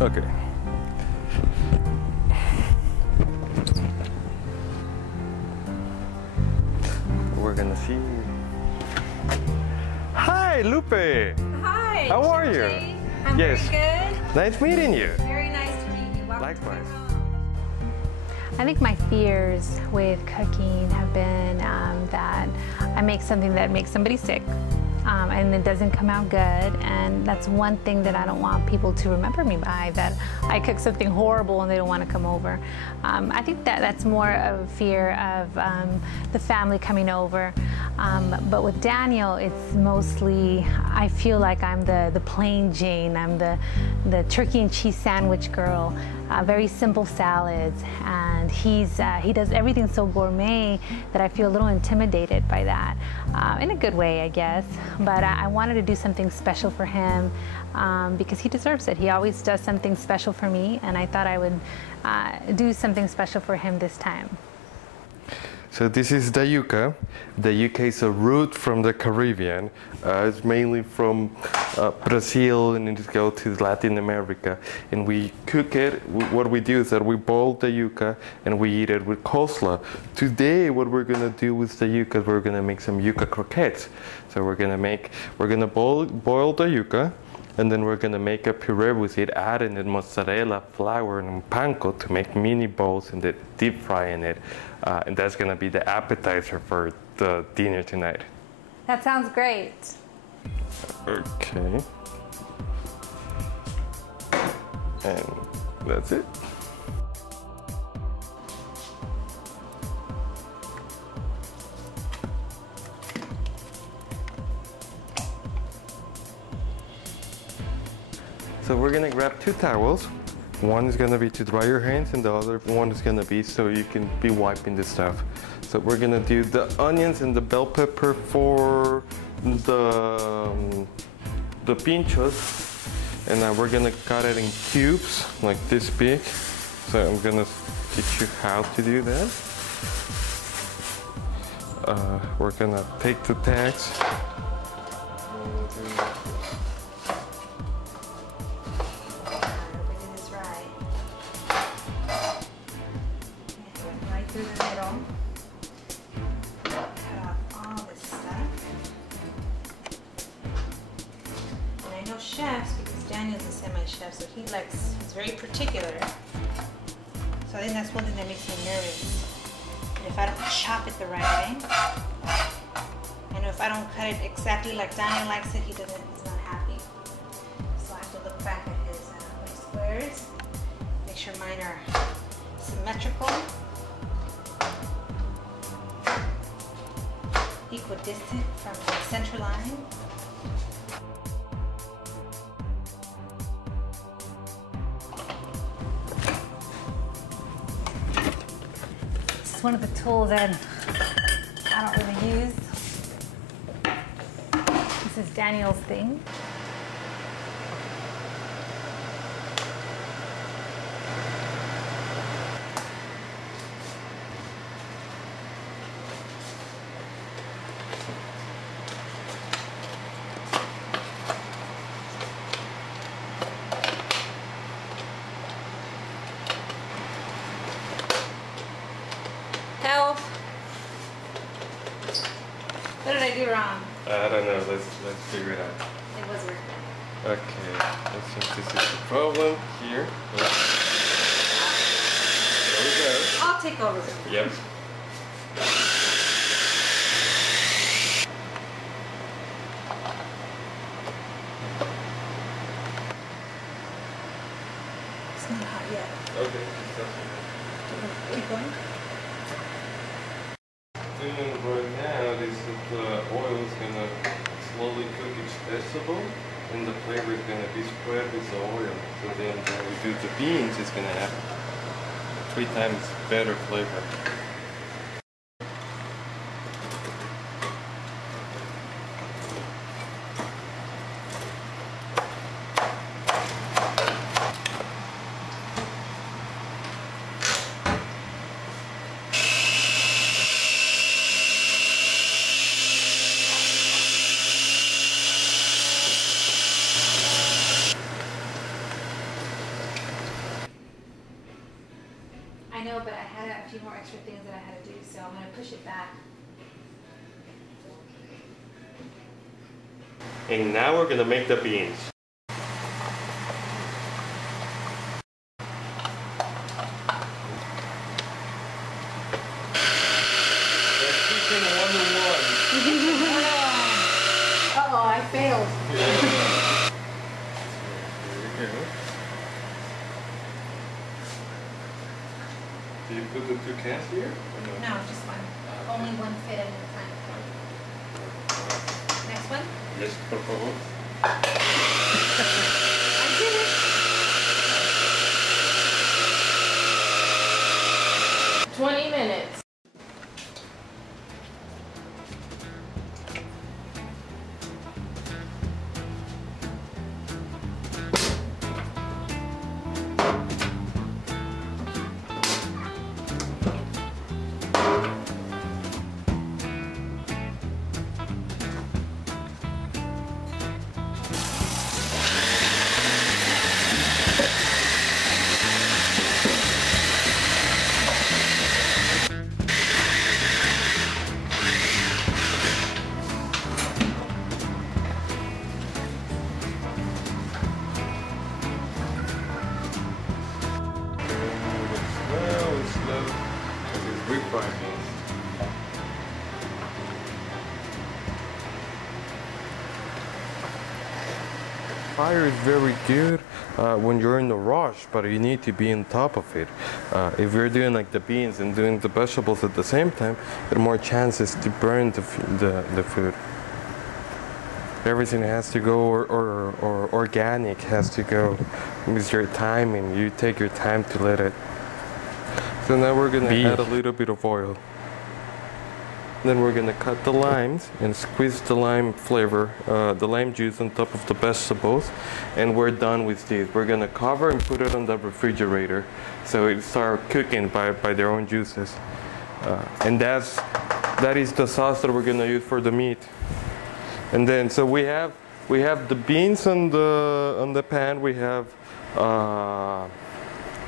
Okay. We're gonna see. Hi, Lupe. Hi. How are you? I'm Yes. very good. Nice meeting you. Very nice to meet you. Welcome to my Likewise. home. I think my fears with cooking have been that I make something that makes somebody sick and it doesn't come out good, and that's one thing that I don't want people to remember me by, that I cook something horrible and they don't want to come over. I think that that's more of a fear of the family coming over. But with Daniel, it's mostly, I feel like I'm the plain Jane. I'm the turkey and cheese sandwich girl, very simple salads, and he does everything so gourmet that I feel a little intimidated by that, in a good way, I guess. But I wanted to do something special for him because he deserves it. He always does something special for me, and I thought I would do something special for him this time. So this is the yuca. The yuca is a root from the Caribbean. It's mainly from Brazil, and it goes to Latin America. And we cook it. What we do is that we boil the yuca and we eat it with coleslaw. Today, what we're gonna do with the yuca is we're gonna make some yuca croquettes. So we're gonna boil the yuca, and then we're gonna make a puree with it, adding it mozzarella, flour, and panko to make mini balls and then deep frying it. And that's gonna be the appetizer for the dinner tonight. That sounds great. Okay. And that's it. So we're gonna grab 2 towels. One is gonna be to dry your hands, and the other one is gonna be so you can be wiping the stuff. So we're gonna do the onions and the bell pepper for the pinchos, and now we're gonna cut it in cubes like this big. So I'm gonna teach you how to do that. We're gonna take the tags. Through the middle. Cut off all this stuff. And I know chefs, because Daniel's a semi-chef, so he's very particular. So I think that's one thing that makes me nervous. And if I don't chop it the right way, I know if I don't cut it exactly like Daniel likes it, he's not happy. So I have to look back at his squares, make sure mine are symmetrical, equidistant from the center line. This is one of the tools that I don't really use. This is Daniel's thing. Help! What did I do wrong? I don't know. Let's figure it out. It was working. Okay, I think this is the problem here. There we go. I'll take over. Yep. It's not hot yet. Okay. Keep going. Doing right now is that the oil is gonna slowly cook each vegetable, and the flavor is gonna be spread with the oil. So then when we do the beans, it's gonna have 3 times better flavor. I know, but I had a few more extra things that I had to do, so I'm going to push it back. And now we're gonna make the beans. Chicken 101. Uh-oh, I failed. There you go. Do you put the 2 cans here? Or no? No, just one. Only one fit at a time. Next one? Yes, por favor. I did it. 20 minutes. Fire is very good when you're in a rush, but you need to be on top of it. If you're doing like the beans and doing the vegetables at the same time, there are more chances to burn the food. Everything has to go, or organic has to go with your timing. You take your time to let it. So now we're gonna add a little bit of oil. Then we're gonna cut the limes and squeeze the lime flavor, the lime juice on top of the vegetables, and we're done with these. We're gonna cover and put it on the refrigerator so it start cooking by their own juices. And that is the sauce that we're gonna use for the meat. And then so we have the beans on the pan. We have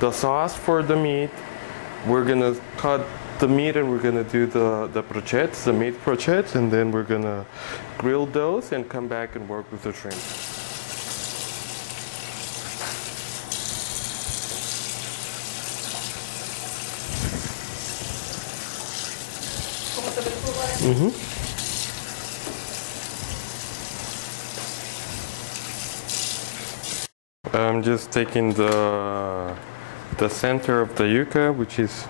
the sauce for the meat. We're gonna cut the meat and we're gonna do the brochettes, the meat brochettes, and then we're gonna grill those and come back and work with the shrimp. I'm just taking the center of the yuca, which is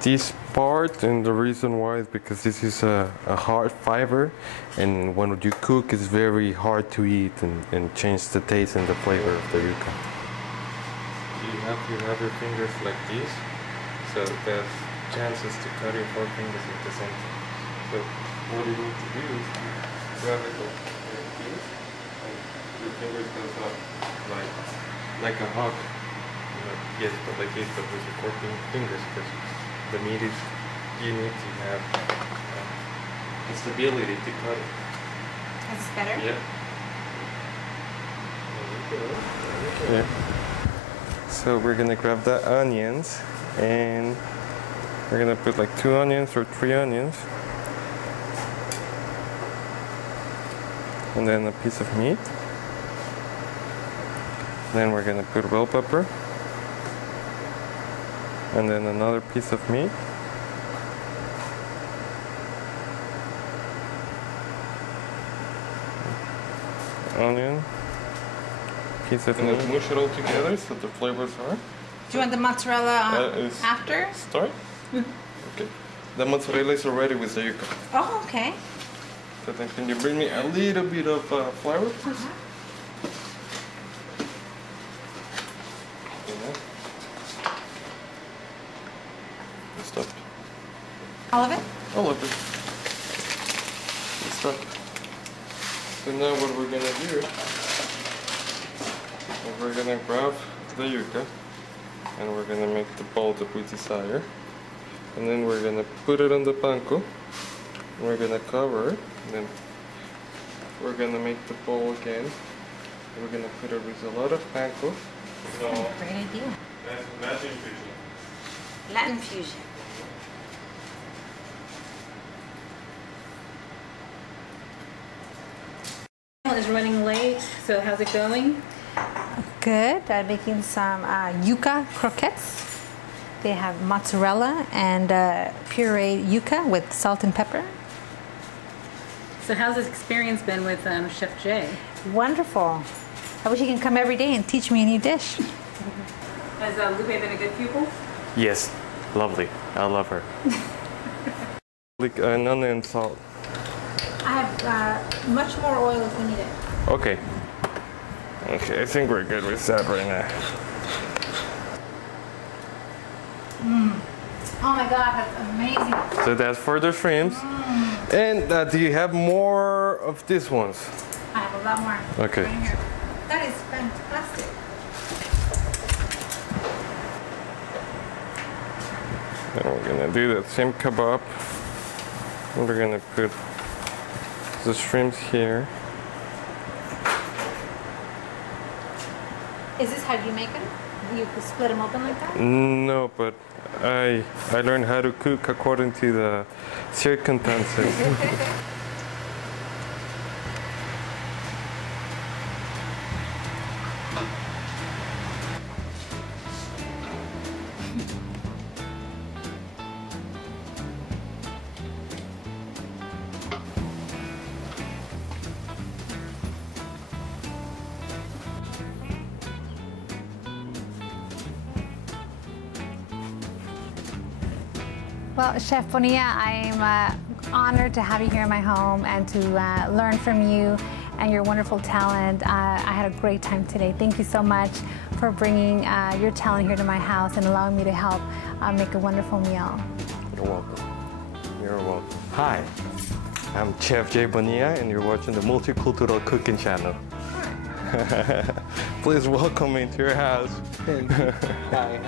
this part, and the reason why is because this is a hard fiber, and when you cook it's very hard to eat and change the taste and the flavor of the yuca. You have your fingers like this, so there's chances to cut your 4 fingers at the same time. So what you need to do is grab it like this, and your fingers goes up like a hawk. Yes, but like this, but with your 4 fingers, because the meat is, you need to have the stability to cut it. That's better? Yeah. Yeah. So we're gonna grab the onions, and we're gonna put like 2 onions or 3 onions. And then a piece of meat. Then we're gonna put bell pepper. And then another piece of meat. Onion. Piece of meat. Mush it all together so the flavors are. Do you want the mozzarella after? Start? Okay. The mozzarella is already with the yuca. Oh, okay. So then can you bring me a little bit of flour, please? Stop. All of it? All of it. Stop. So now what we're gonna do is we're gonna grab the yuca and we're gonna make the ball that we desire. And then we're gonna put it on the panko. We're gonna cover it. And then we're gonna make the ball again. We're gonna put it with a lot of panko. So Great idea. that's magic vision. Latin fusion. Is running late, so how's it going? Good. I'm making some yuca croquettes. They have mozzarella and pureed yuca with salt and pepper. So how's this experience been with Chef Jay? Wonderful. I wish he can come every day and teach me a new dish. Has Lupe been a good pupil? Yes, lovely. I love her. Like an onion salt. I have much more oil if we need it. Okay. Okay, I think we're good with that right now. Oh my God, that's amazing. So that's for the shrimps. And do you have more of these ones? I have a lot more. Okay. Right here. That is fantastic. And we're gonna do that same kebab. And we're gonna put the shrimps here. Is this how you make them? You split them open like that? No, but I learned how to cook according to the circumstances. Well, Chef Bonilla, I'm honored to have you here in my home and to learn from you and your wonderful talent. I had a great time today. Thank you so much for bringing your talent here to my house and allowing me to help make a wonderful meal. You're welcome. You're welcome. Hi, I'm Chef Jay Bonilla, and you're watching the Multicultural Cooking Channel. Please welcome me to your house. Hi.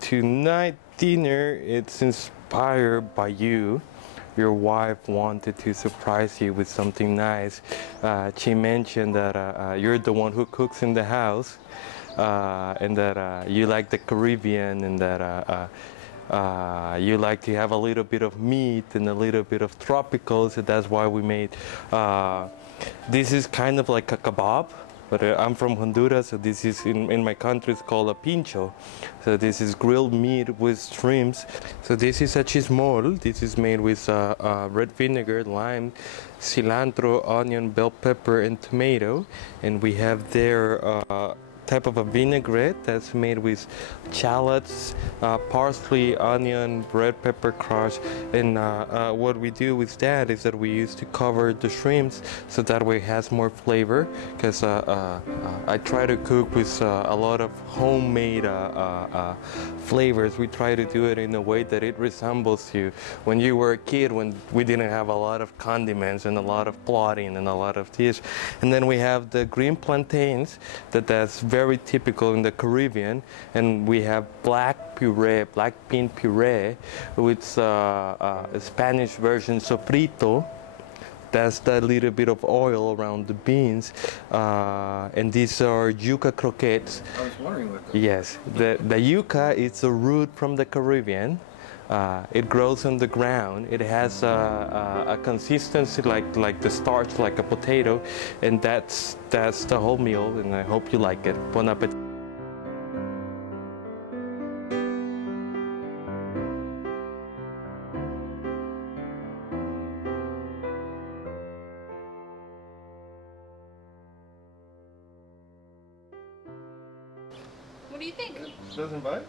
Tonight dinner, it's inspired by you. Your wife wanted to surprise you with something nice. She mentioned that you're the one who cooks in the house, and that you like the Caribbean, and that you like to have a little bit of meat and a little bit of tropical, so that's why we made this is kind of like a kebab. But I'm from Honduras, so this is in my country it's called a pincho. So this is grilled meat with shrimps. So this is a chismol. This is made with red vinegar, lime, cilantro, onion, bell pepper, and tomato. And we have there type of a vinaigrette that's made with shallots, parsley, onion, red pepper crush, and what we do with that is that we used to cover the shrimps so that way it has more flavor, because I try to cook with a lot of homemade flavors. We try to do it in a way that it resembles you when you were a kid, when we didn't have a lot of condiments and a lot of plotting and a lot of this. And then we have the green plantains that's very typical in the Caribbean, and we have black bean puree with Spanish version sofrito. That's that little bit of oil around the beans, and these are yuca croquettes. I was wondering what. Yes, the yuca is a root from the Caribbean. It grows on the ground. It has a consistency like the starch, like a potato, and that's the whole meal. And I hope you like it. Bon appetit. What do you think? Doesn't bite?